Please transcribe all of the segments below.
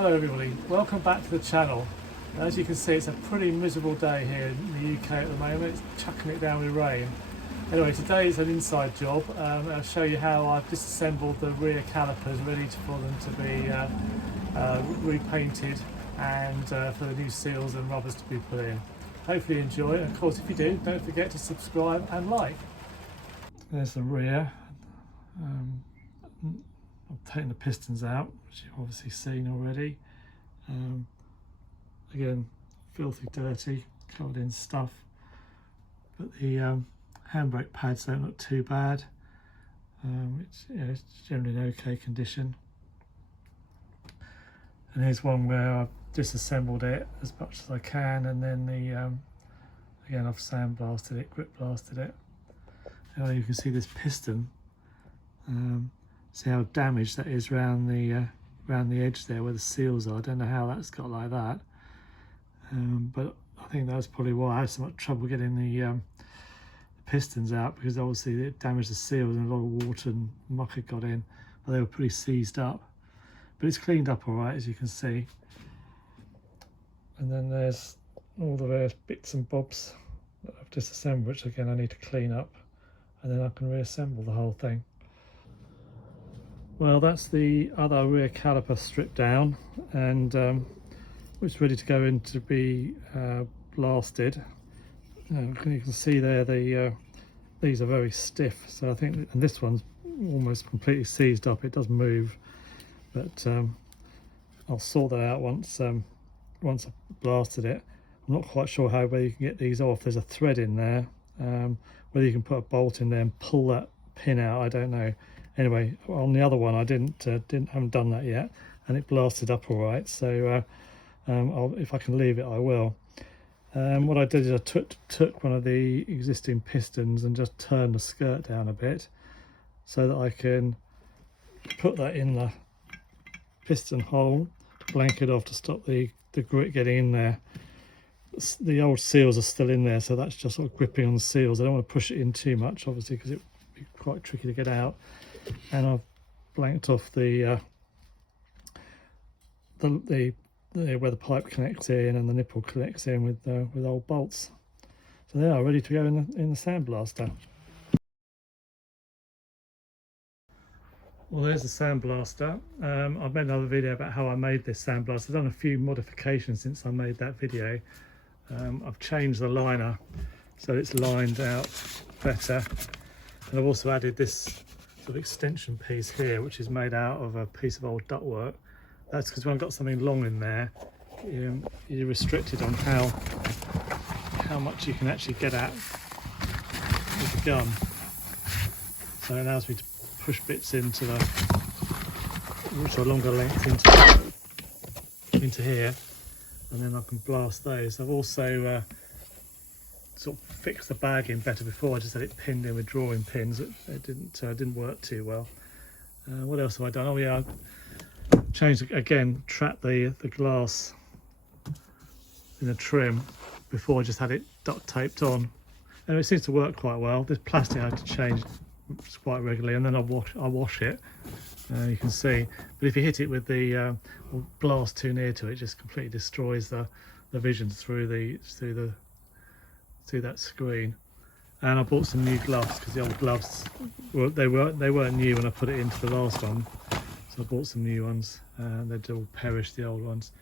Hello everybody, welcome back to the channel. As you can see, it's a pretty miserable day here in the UK at the moment. It's chucking it down with rain. Anyway, today is an inside job. I'll show you how I've disassembled the rear calipers ready for them to be repainted and for the new seals and rubbers to be put in. Hopefully you enjoy it. Of course, if you do, don't forget to subscribe and like. There's the rear. I've taken the pistons out, which you've obviously seen already. Again, filthy dirty, covered in stuff, but the handbrake pads don't look too bad. It's generally in okay condition. And here's one where I've disassembled it as much as I can, and then again I've sandblasted it, grip blasted it. And you can see this piston. See how damaged that is around the edge there where the seals are. I don't know how that's got like that, but I think that's probably why I had so much trouble getting the pistons out, because obviously it damaged the seals and a lot of water and muck had got in, but they were pretty seized up. But it's cleaned up all right, as you can see. And then there's all the various bits and bobs that I've disassembled, which again I need to clean up, and then I can reassemble the whole thing. Well, that's the other rear caliper stripped down, and it's ready to go in to be blasted. You can see there these are very stiff, so I think, and this one's almost completely seized up. It does move, but I'll sort that out once I've blasted it. I'm not quite sure whether you can get these off. There's a thread in there. Whether you can put a bolt in there and pull that pin out, I don't know. Anyway, on the other one, I haven't done that yet, and it blasted up all right. So if I can leave it, I will. What I did is I took one of the existing pistons and just turned the skirt down a bit, so that I can put that in the piston hole, blank it off to stop the grit getting in there. The old seals are still in there, so that's just sort of gripping on the seals. I don't want to push it in too much, obviously, because it would be quite tricky to get out. And I've blanked off the where the pipe connects in and the nipple connects in with old bolts. So they are ready to go in the sandblaster. Well, there's the sandblaster. I've made another video about how I made this sandblaster. I've done a few modifications since I made that video. I've changed the liner so it's lined out better, and I've also added this sort of extension piece here, which is made out of a piece of old ductwork. That's because when I've got something long in there, you're restricted on how much you can actually get at with the gun. So it allows me to push bits into which are longer length into here, and then I can blast those. I've also sort of fixed the bag in better. Before I just had it pinned in with drawing pins. It didn't work too well. What else have I done? Oh yeah, I changed again, trapped the glass in a trim. Before I just had it duct taped on, and it seems to work quite well. This plastic I had to change quite regularly, and then I wash it. You can see, but if you hit it with the or blast too near to it, just completely destroys the vision through that screen. And I bought some new gloves, because the old gloves they weren't new when I put it into the last one, so I bought some new ones, and they'd all perished, the old ones.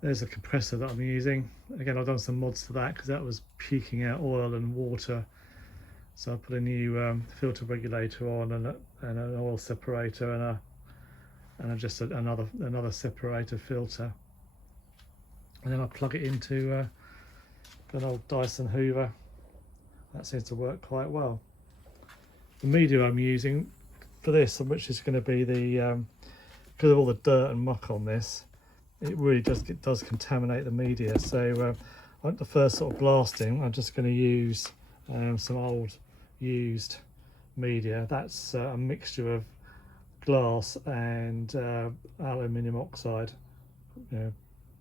There's a compressor that I'm using. Again, I've done some mods to that because that was puking out oil and water, so I put a new filter regulator on, and an oil separator, and just another separator filter, and then I plug it into an old Dyson Hoover. That seems to work quite well. The media I'm using for this, which is going to be because of all the dirt and muck on this, it really does contaminate the media. So I think the first sort of blasting, I'm just going to use some old used media. That's a mixture of glass and aluminium oxide,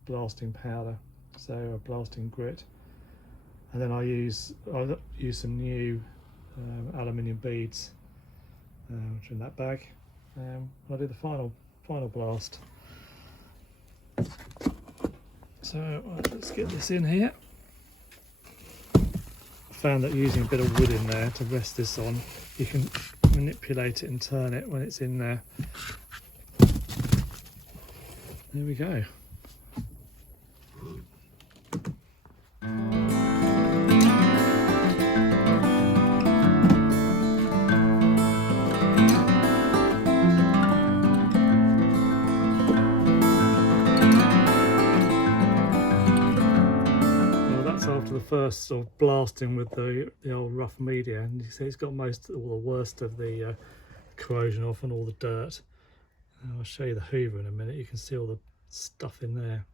blasting powder, so a blasting grit. And then I'll use some new aluminium beads, which are in that bag. I'll do the final blast. So right, let's get this in here. I found that using a bit of wood in there to rest this on, you can manipulate it and turn it when it's in there. There we go. After the first sort of blasting with the old rough media, and you see it's got all the worst of the corrosion off and all the dirt. And I'll show you the hoover in a minute. You can see all the stuff in there.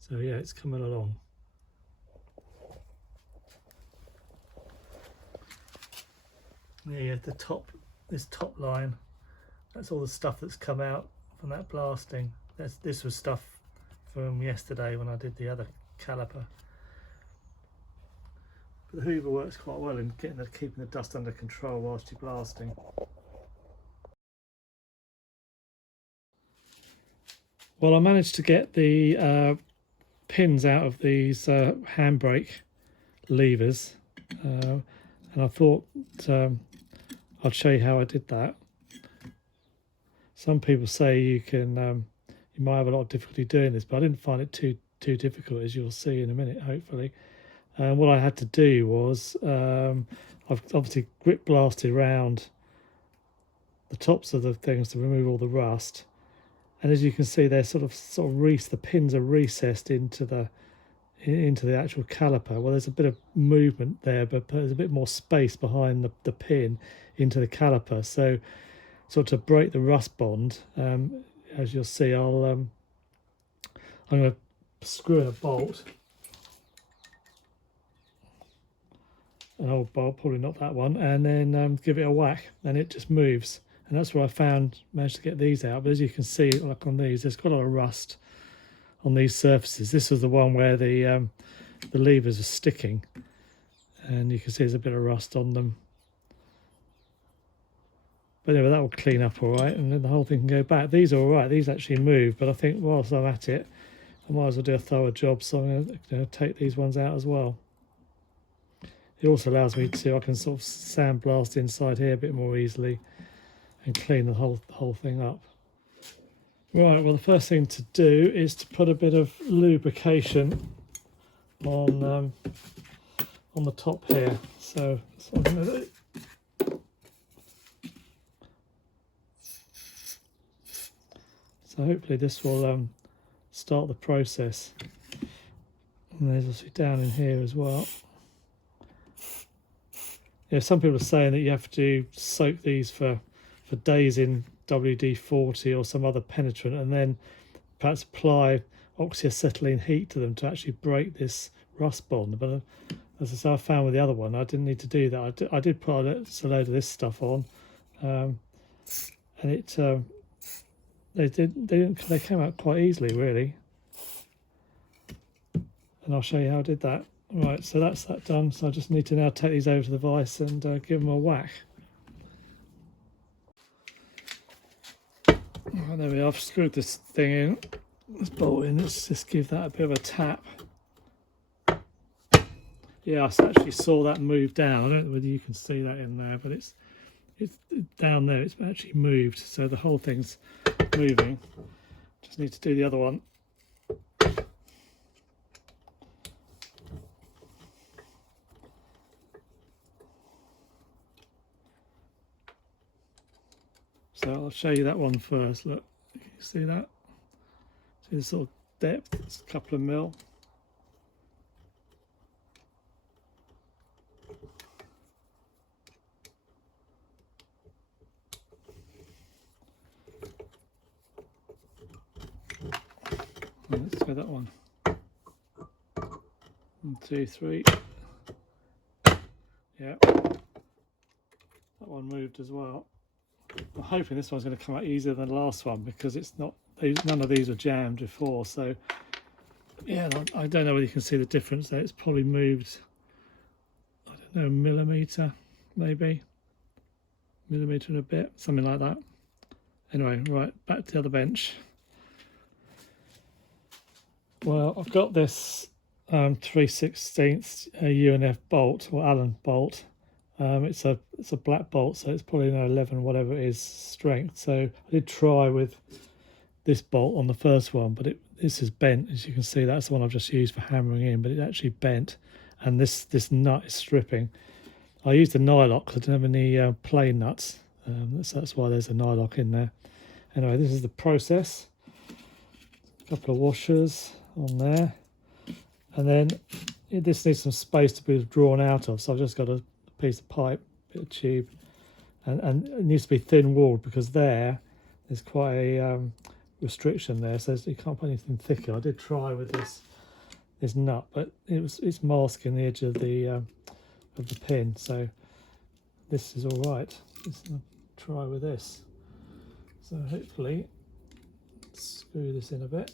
So yeah, it's coming along. Yeah, this top line, that's all the stuff that's come out from that blasting. This was stuff from yesterday when I did the other caliper. But the hoover works quite well in keeping the dust under control whilst you're blasting. Well, I managed to get the pins out of these handbrake levers, and I thought I'd show you how I did that. Some people say you might have a lot of difficulty doing this, but I didn't find it too difficult, as you'll see in a minute, hopefully. What I had to do was I've obviously grip blasted around the tops of the things to remove all the rust, and as you can see, they're the pins are recessed into the actual caliper. Well, there's a bit of movement there, but there's a bit more space behind the pin into the caliper. So to break the rust bond, as you'll see, I'm going to screw in a bolt. An old bolt, probably not that one, and then give it a whack, and it just moves. And that's where I managed to get these out. But as you can see, like on these, there's quite a lot of rust on these surfaces. This was the one where the levers are sticking, and you can see there's a bit of rust on them. But anyway, that will clean up all right, and then the whole thing can go back. These are all right. These actually move, but I think whilst I'm at it, I might as well do a thorough job, so I'm going to take these ones out as well. It also allows me I can sort of sandblast inside here a bit more easily and clean the whole thing up. Right, well, the first thing to do is to put a bit of lubrication on the top here. So that's what I'm going to do. So hopefully this will start the process. And there's obviously down in here as well. Yeah, some people are saying that you have to soak these for days in WD-40 or some other penetrant, and then perhaps apply oxyacetylene heat to them to actually break this rust bond. But as I say, I found with the other one, I didn't need to do that. I did put a load of this stuff on, and they came out quite easily, really. And I'll show you how I did that. Right, so that's that done. So I just need to now take these over to the vise and give them a whack. Right, there we are. I've screwed this thing in, this bolt in. Let's just give that a bit of a tap. Yeah, I actually saw that move down. I don't know whether you can see that in there, but it's down there. It's actually moved, so the whole thing's moving. Just need to do the other one. So I'll show you that one first. Look, you can see that? See the sort of depth? It's a couple of mil. And let's go that one. 1, 2, 3. Yeah. That one moved as well. I'm hoping this one's going to come out easier than the last one, because it's not, none of these were jammed before. So yeah, I don't know whether you can see the difference there. It's probably moved, I don't know, a millimetre, maybe millimetre and a bit, something like that. Anyway, right, back to the other bench. Well, I've got this 3/16 UNF bolt, or Allen bolt. It's a black bolt, so it's probably an 11 whatever it is strength. So I did try with this bolt on the first one, but this is bent. As you can see, that's the one I've just used for hammering in, but it actually bent, and this nut is stripping. I used a nylock because I didn't have any plain nuts. That's why there's a nylock in there. Anyway, this is the process. A couple of washers on there, and then this needs some space to be drawn out of, so I've just got a piece of pipe, bit of tube, and it needs to be thin walled because there's quite a restriction there, so you can't put anything thicker. I did try with this nut, but it's masking the edge of the pin, so this is all right. Let's try with this. So hopefully, screw this in a bit.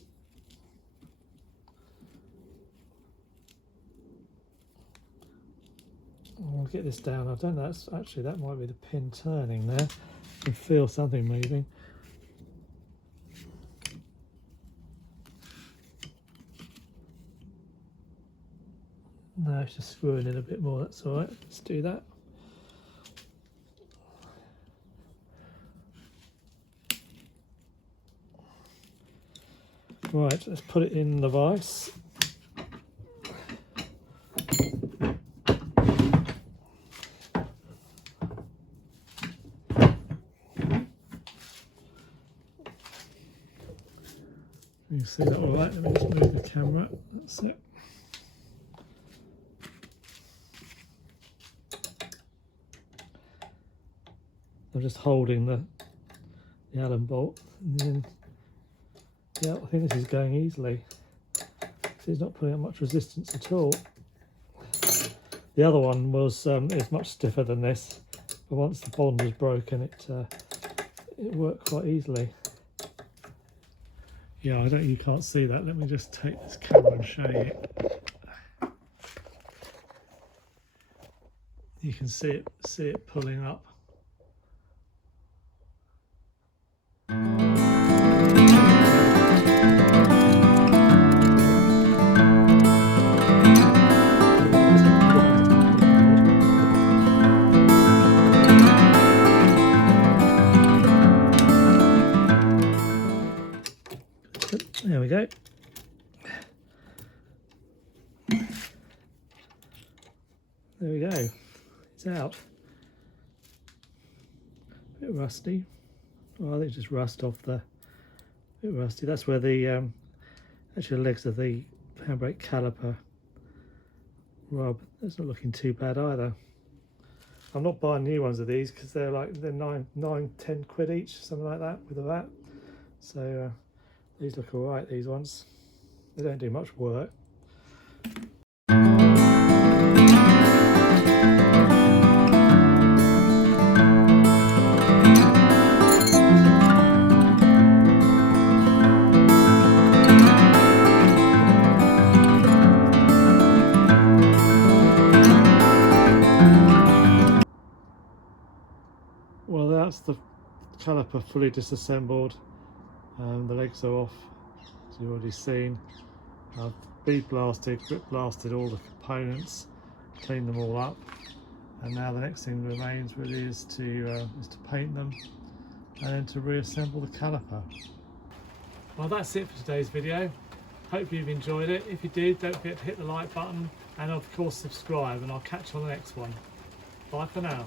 I'll get this down. I don't know, that might be the pin turning there. I can feel something moving. No, it's just screwing in a bit more, that's all right. Let's do that. Right, let's put it in the vise. You can see that all right. Let me just move the camera. That's it. I'm just holding the Allen bolt, and then yeah, I think this is going easily. So it's not putting up much resistance at all. The other one was is much stiffer than this, but once the bond was broken, it worked quite easily. Yeah, you can't see that. Let me just take this camera and show you. You can see it pulling up. There we go. There we go. It's out. A bit rusty. Well, I think it's just rust off the. A bit rusty. That's where the actually the legs of the handbrake caliper rub. That's not looking too bad either. I'm not buying new ones of these because they're 9-10 quid each, something like that, with a VAT. So these look all right. These ones. They don't do much work. Well, that's the caliper fully disassembled. The legs are off, as you've already seen. I've bead blasted, grip blasted all the components, cleaned them all up, and now the next thing that remains really is to paint them and then to reassemble the caliper. Well, that's it for today's video. Hope you've enjoyed it. If you did, don't forget to hit the like button and of course subscribe, and I'll catch you on the next one. Bye for now.